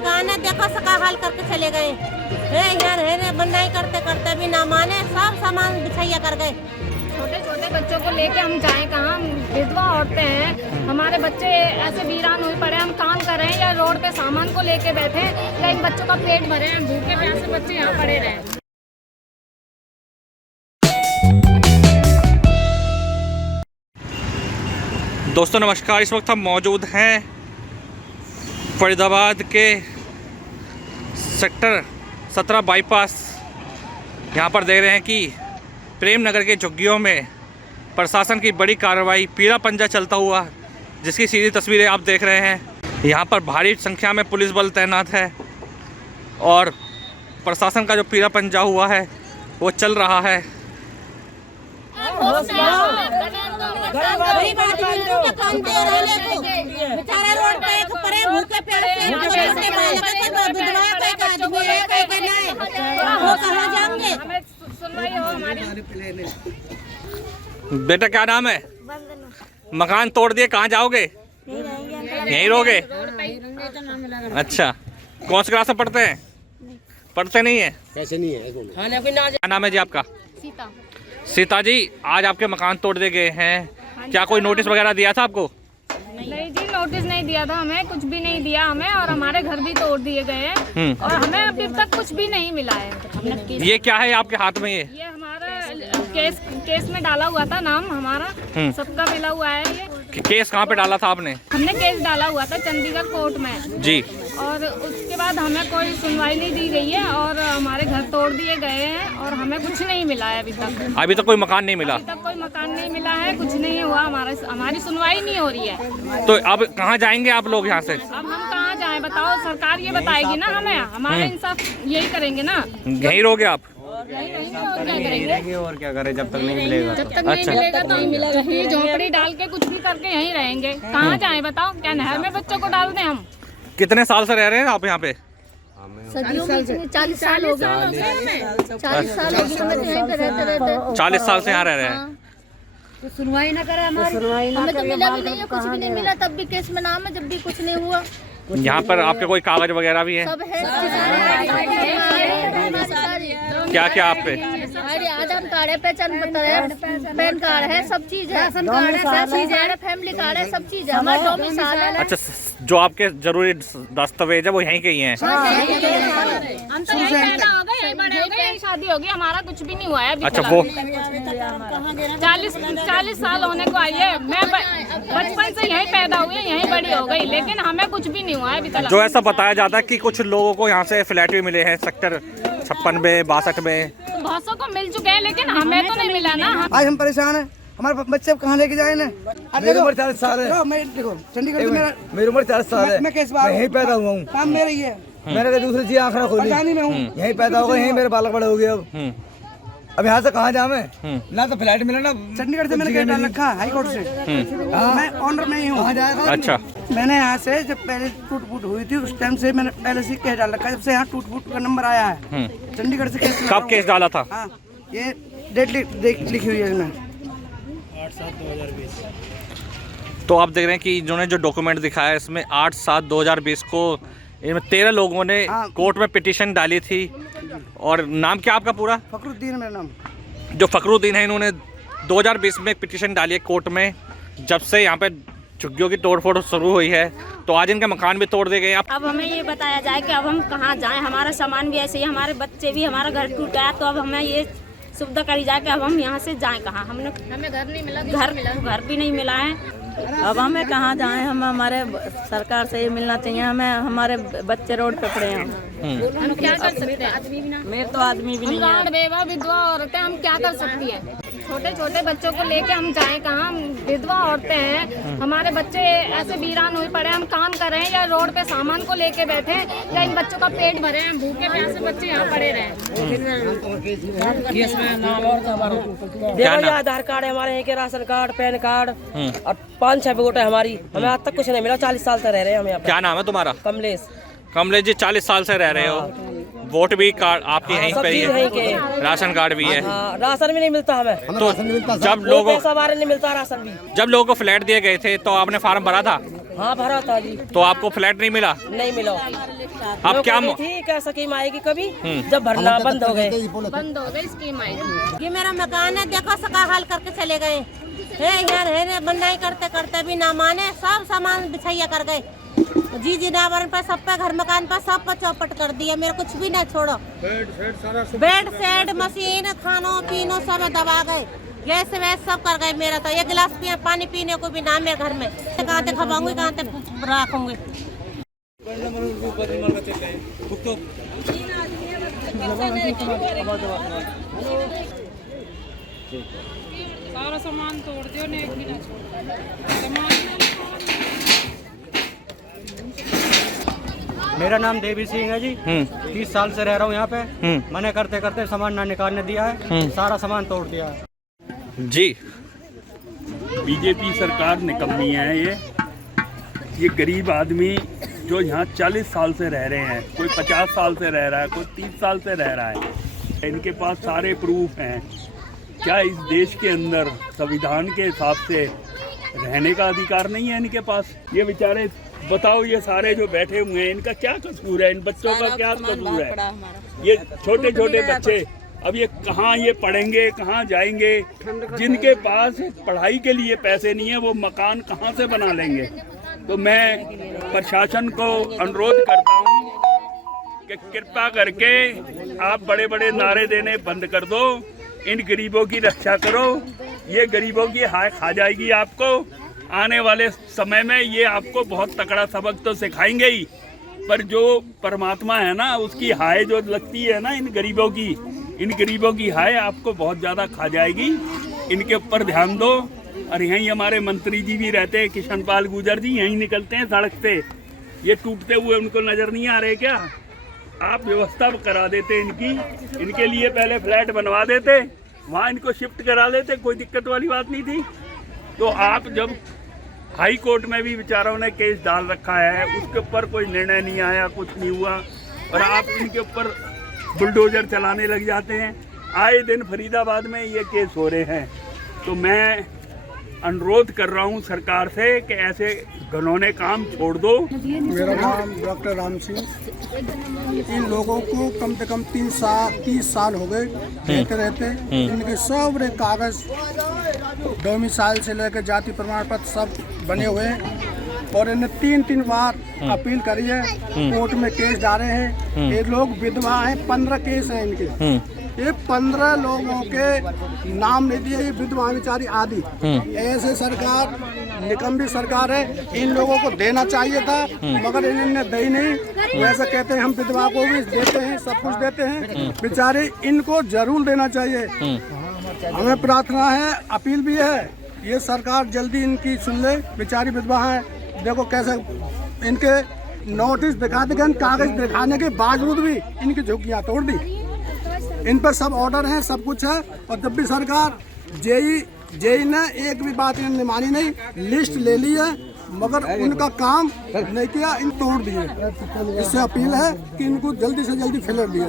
लगाने देखो सका हाल करके चले गए। है बनाई करते करते भी ना माने, सब सामान बिछैया कर गए। छोटे छोटे बच्चों को लेके हम जाएं कहाँ? विधवा औरतें हैं, हमारे बच्चे ऐसे वीरान हुए पड़े, हम काम कर रहे हैं या रोड पे सामान को लेके बैठे, या इन बच्चों का पेट भरे हैं, भूखे प्यासे बच्चे यहाँ पड़े रहे। दोस्तों नमस्कार, इस वक्त हम मौजूद हैं फरीदाबाद के सेक्टर 17 बाईपास। यहाँ पर देख रहे हैं कि प्रेम नगर के झुग्गियों में प्रशासन की बड़ी कार्रवाई, पीला पंजा चलता हुआ, जिसकी सीधी तस्वीरें आप देख रहे हैं। यहाँ पर भारी संख्या में पुलिस बल तैनात है और प्रशासन का जो पीला पंजा हुआ है वो चल रहा है। बेटा क्या नाम है? मकान तोड़ दिए, कहाँ जाओगे? यहीं रहोगे? अच्छा, कौन सी क्लास में पढ़ते हैं? पढ़ते नहीं है? कैसे नहीं है? क्या नाम है जी आपका? सीता। सीता जी, आज आपके मकान तोड़ दिए गए हैं, क्या कोई नोटिस वगैरह दिया था आपको? नहीं जी, नोटिस नहीं दिया था हमें, कुछ भी नहीं दिया हमें, और हमारे घर भी तोड़ दिए गए हैं और हमें अभी तक कुछ भी नहीं मिला है। ये क्या है आपके हाथ में? ये हमारा केस में डाला हुआ था, नाम हमारा सबका मिला हुआ है। ये केस कहाँ पे डाला था आपने? हमने केस डाला हुआ था चंडीगढ़ कोर्ट में जी, और उसके बाद हमें कोई सुनवाई नहीं दी गई है और हमारे घर तोड़ दिए गए हैं और हमें कुछ नहीं मिला है अभी तक। अभी तक कोई मकान नहीं मिला? अभी तक कोई मकान नहीं मिला है, कुछ नहीं हुआ, हमारी सुनवाई नहीं हो रही है। तो अब कहाँ जाएंगे आप लोग यहाँ से? अब हम कहाँ जाएं बताओ? सरकार ये बताएगी ना हमें, हमारा इंसाफ यही करेंगे ना। यहीं रहोगे आप? यही रहेंगे और क्या करेंगे? और क्या करें जब तक नहीं मिलेगा? जब तक नहीं मिलेगा तो यहीं झोपड़ी डाल के कुछ भी करके यहीं रहेंगे। कहाँ जाएं बताओ? क्या नहर में बच्चों को डाल दें हम? कितने साल से रह रहे हैं आप यहाँ पे? सदियों में 40 साल हो गए। 40 साल हो गए 40 साल से यहाँ रह रहे हैं। तो सुनवाई ना करे हमारी, हमें तो मिला भी नहीं है, कुछ भी नहीं मिला। तब भी केस में नाम है, जब भी कुछ नहीं हुआ। यहाँ पर आपके कोई कागज वगैरह भी है? सब है, क्या क्या आप पे? आधार कार्ड है, पहचान पत्र है, पैन कार्ड है, सब चीज है, राशन कार्ड है, सब चीज है, फैमिली कार्ड है, सब चीज है, हमारा डोमिसाइल है। अच्छा, जो आपके जरूरी दस्तावेज है वो यहीं के ही हैं? हम तो यहीं पैदा हो गए, यहीं बड़े हो गए, यहीं शादी होगी, हमारा कुछ भी नहीं हुआ है अभी। अच्छा, वो 40 साल होने को आई है। मैं बचपन से यहीं पैदा हुई, यहीं बड़ी हो गई, लेकिन हमें कुछ भी नहीं हुआ है अभी तक। जो ऐसा बताया जाता है कि कुछ लोगों को यहाँ से फ्लैट भी मिले हैं सेक्टर 56 में, 62 में। बहुत सौ को मिल चुके हैं, लेकिन हमें तो नहीं मिला ना। आज हम परेशान हैं, हमारे बच्चे कहाँ लेके जाए ना? मेरी उम्र 40 साल है। मैं देखो चंडीगढ़ में मेरी उम्र 40 साल है। मैं कैसे बाहर यहीं पैदा हुआ हूँ। काम मेरा ही है, मैंने दूसरी चीज आँख ना खोली, परेशानी में हूँ। यहीं पैदा हो गए, यहीं मेरे बालक बड़े हो गए। अब यहाँ से कहाँ जाऊँ मैं? ना तो फ्लैट मिला ना। चंडीगढ़ से मैंने डाल रखा है हाई कोर्ट से। मैं ऑनर नहीं हूँ। अच्छा, मैंने यहाँ से जब पहले टूट फूट हुई थी उस टाइम से मैंने पहले से केस डाल रखा है। जब से यहाँ टूट फूट का नंबर आया है चंडीगढ़ से केस। कब केस डाला था? हाँ, ये डेट लिखी हुई है इसमें। 8/7/2020। तो आप देख रहे हैं कि इन्होंने जो डॉक्यूमेंट दिखाया है इसमें 8/7/2020 को इनमें 13 लोगों ने कोर्ट में पिटीशन डाली थी। और नाम क्या आपका पूरा? फखरुद्दीन मेरा नाम। जो फखरुद्दीन है, इन्होंने 2020 में एक पिटीशन डाली है कोर्ट में। जब से यहाँ पे झुग्गियों की तोड़फोड़ शुरू हुई है तो आज इनके मकान भी तोड़ दिए गए। अब हमें ये बताया जाए कि अब हम कहाँ जाएं, हमारा सामान भी ऐसे ही, हमारे बच्चे भी, हमारा घर टूटा है, तो अब हमें ये सुविधा करी जाए कि अब हम यहाँ से जाएं कहाँ? हमें घर नहीं मिला, घर भी नहीं मिला है। अब हमें कहाँ जाएं? हम हमारे सरकार से ये मिलना चाहिए हमें, हमारे बच्चे रोड पे पड़े हैं। हम क्या कर सकते हैं? मेरे तो आदमी भी नहीं है। बेवा विधवा औरतें, हम क्या कर सकती हैं? छोटे छोटे बच्चों को लेके हम जाएं कहाँ? विधवा औरतें हैं, हमारे बच्चे ऐसे वीरान हुए पड़े, हम काम कर रहे हैं या रोड पे सामान को लेके बैठे, या इन बच्चों का पेट भरे हैं, भूखे प्यासे बच्चे यहाँ पड़े रहे। देखो, आधार कार्ड है हमारे, के राशन कार्ड, पैन कार्ड और 5-6 वोट है हमारी। हमें आज तक कुछ नहीं मिला। 40 साल से रह रहे हैं हम यहाँ पे। क्या नाम है तुम्हारा? कमलेश। कमलेश जी, 40 साल से रह रहे हो, वोट भी कार्ड आपके यहीं पे ही है, राशन कार्ड भी है? राशन भी नहीं मिलता हमें। तो जब लोगों नहीं मिलता राशन भी। जब लोगों को फ्लैट दिए गए थे तो आपने फार्म भरा था? हाँ भरा था जी। तो आपको फ्लैट नहीं मिला? नहीं मिला। आप क्या थी क्या स्कीम आएगी कभी, जब भरना बंद हो गए स्कीम आएगी। ये मेरा मकान है, देखो सका हाल करके चले गए। है बनाई करते करते भी ना माने, सब सामान बिछैया कर गए। जी नावरण पर सब पे, घर मकान पर सब पर चौपट कर दिया। मेरे कुछ भी ना छोड़ो। बेड सेट मशीन खानो पीनो सब दबा गए। गैस वैस सब कर गए। मेरा तो एक गिलास पानी पीने को भी ना मेरे घर में। कहाँ से खवाऊंगी, कहाँ से रखूंगी। सारा सामान तोड़ दियो ने, एक भी ना छोड़। मेरा नाम देवी सिंह है जी। 30 साल से रह रहा हूँ यहाँ पे। मैंने करते करते सामान ना निकालने दिया है, सारा सामान तोड़ दिया है जी। बीजेपी सरकार निकम्मी है। ये गरीब आदमी जो यहाँ 40 साल से रह रहे हैं, कोई 50 साल से रह रहा है, कोई 30 साल से रह रहा है। इनके पास सारे प्रूफ हैं। क्या इस देश के अंदर संविधान के हिसाब से रहने का अधिकार नहीं है इनके पास? ये बेचारे बताओ, ये सारे जो बैठे हुए हैं, इनका क्या कसूर है? इन बच्चों का क्या कसूर है? ये छोटे छोटे बच्चे, अब ये कहाँ ये पढ़ेंगे, कहाँ जाएंगे? जिनके पास पढ़ाई के लिए पैसे नहीं है, वो मकान कहाँ से बना लेंगे? तो मैं प्रशासन को अनुरोध करता हूँ कि कृपा करके आप बड़े बड़े नारे देने बंद कर दो। इन गरीबों की रक्षा करो। ये गरीबों की हाय खा जाएगी आपको। आने वाले समय में ये आपको बहुत तगड़ा सबक तो सिखाएंगे ही, पर जो परमात्मा है ना, उसकी हाय जो लगती है ना इन गरीबों की हाय आपको बहुत ज़्यादा खा जाएगी। इनके ऊपर ध्यान दो। और यहीं हमारे मंत्री जी भी रहते हैं, किशन पाल गुर्जर जी, यहीं निकलते हैं सड़क पे। ये टूटते हुए उनको नज़र नहीं आ रहे क्या? आप व्यवस्था करा देते इनके लिए, पहले फ्लैट बनवा देते, वहाँ इनको शिफ्ट करा लेते, कोई दिक्कत वाली बात नहीं थी। तो आप जब हाई कोर्ट में भी बेचारों ने केस डाल रखा है, उसके ऊपर कोई निर्णय नहीं आया, कुछ नहीं हुआ, और आप इनके ऊपर बुलडोजर चलाने लग जाते हैं। आए दिन फरीदाबाद में ये केस हो रहे हैं। तो मैं अनुरोध कर रहा हूँ सरकार से कि ऐसे घिनौने काम छोड़ दो। मेरा नाम डॉक्टर राम सिंह। इन लोगों को कम से कम 30 साल हो गए रहते रहते। इनके सब कागज, डोमिसाइल से लेकर जाति प्रमाण पत्र सब बने हुए हैं, और इन्हें 3 बार अपील करी है, कोर्ट में केस डाले हैं। ये लोग विधवा हैं, 15 केस हैं इनके। ये 15 लोगों के नाम नहीं दिए, ये विधवा बेचारी आदि। ऐसे सरकार निकम्मी सरकार है। इन लोगों को देना चाहिए था, मगर इन्होंने दी नहीं। वैसे कहते हैं हम विधवा को भी देते हैं, सब कुछ देते हैं, बेचारे इनको जरूर देना चाहिए। हमें प्रार्थना है, अपील भी है, ये सरकार जल्दी इनकी सुन ले। बेचारी विधवा है, देखो कैसे इनके नोटिस दिखाते गए, कागज दिखाने के बावजूद भी इनकी झुग्गियाँ तोड़ दी। इन पर सब ऑर्डर है, सब कुछ है, और जब भी सरकार जेई ने एक भी बात इन्होंने मानी नहीं, लिस्ट ले ली है मगर उनका काम नहीं किया, इन तोड़ दिए। इससे अपील है कि इनको जल्दी से जल्दी फिलर दिए।